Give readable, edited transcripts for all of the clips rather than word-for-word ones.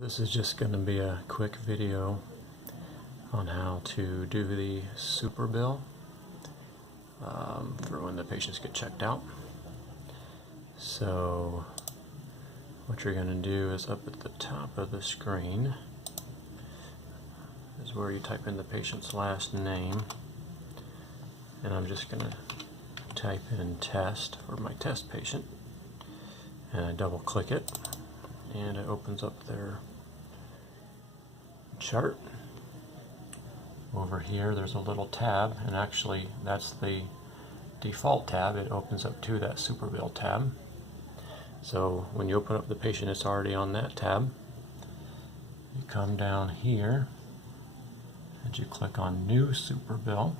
This is just going to be a quick video on how to do the Superbill for when the patients get checked out. So what you're going to do is up at the top of the screen is where you type in the patient's last name, and I'm just going to type in test for my test patient, and I double click it and it opens up their chart. Over here there's a little tab, and actually that's the default tab. It opens up to that Superbill tab. So when you open up the patient, it's already on that tab. You come down here and you click on New Superbill.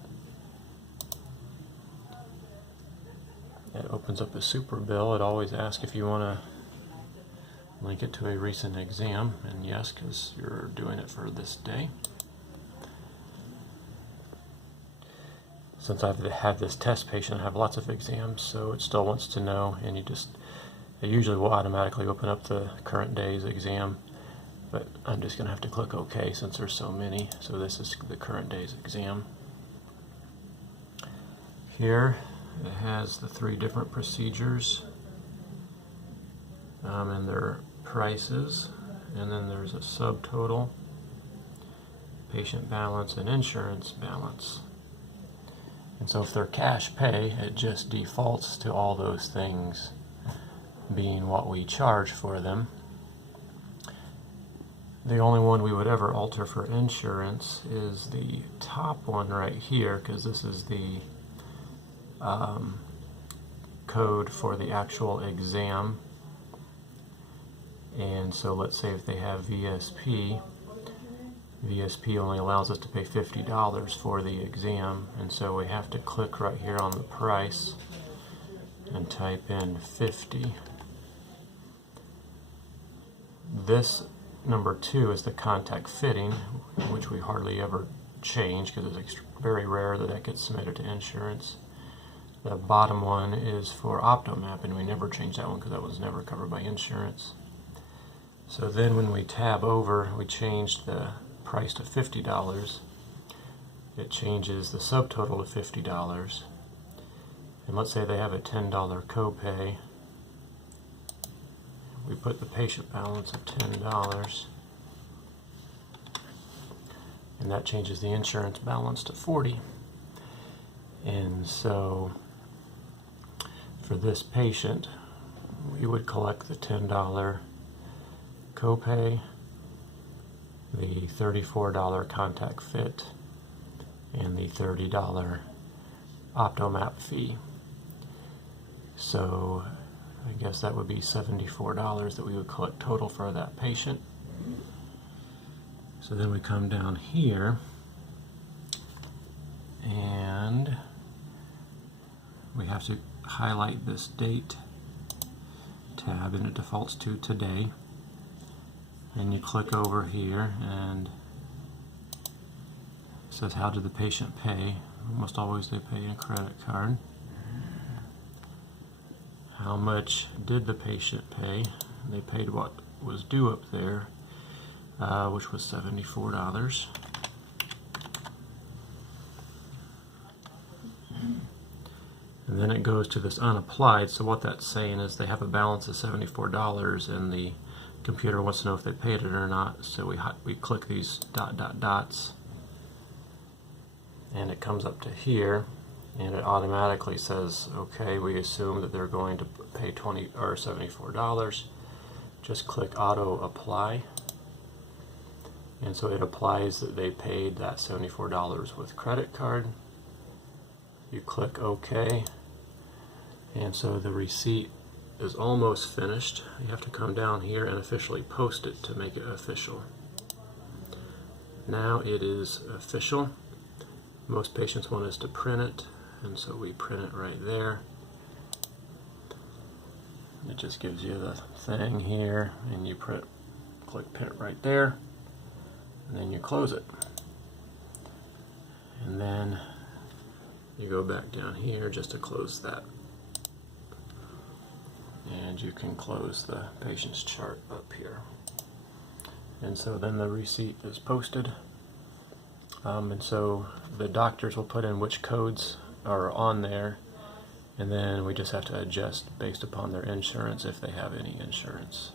It opens up a Superbill. It always asks if you want to link it to a recent exam, and yes, because you're doing it for this day. Since I've had this test patient, I have lots of exams, so it still wants to know, and it usually will automatically open up the current day's exam, but I'm just going to have to click OK since there's so many. So this is the current day's exam. Here it has the 3 different procedures and their prices, and then there's a subtotal, patient balance, and insurance balance. And so if they're cash pay, it just defaults to all those things being what we charge for them. The only one we would ever alter for insurance is the top one right here, because this is the code for the actual exam. And so let's say if they have VSP only allows us to pay $50 for the exam, and so we have to click right here on the price and type in 50. This number 2 is the contact fitting, which we hardly ever change because it's very rare that that gets submitted to insurance. The bottom one is for optomap, and we never change that one because that was never covered by insurance. So then when we tab over, we change the price to $50. It changes the subtotal to $50. And let's say they have a $10 copay. We put the patient balance of $10, and that changes the insurance balance to $40. And so for this patient, we would collect the $10 copay, the $34 contact fit, and the $30 optomap fee. So I guess that would be $74 that we would collect total for that patient. So then we come down here and we have to highlight this date tab, and it defaults to today. And you click over here and it says, how did the patient pay? Almost always they pay a credit card. How much did the patient pay? They paid what was due up there, which was $74. And then it goes to this unapplied. So what that's saying is they have a balance of $74, and the computer wants to know if they paid it or not. So we click these dots, and it comes up to here, and it automatically says, okay, we assume that they're going to pay $74. Just click auto apply, and so it applies that they paid that $74 with credit card. You click OK, and so the receipt is almost finished. You have to come down here and officially post it to make it official. Now it is official. Most patients want us to print it, and so we print it right there. It just gives you the thing here, and you click print right there, and then you close it. And then you go back down here just to close that. And you can close the patient's chart up here. and so then the receipt is posted. And so the doctors will put in which codes are on there, and then we just have to adjust based upon their insurance if they have any insurance.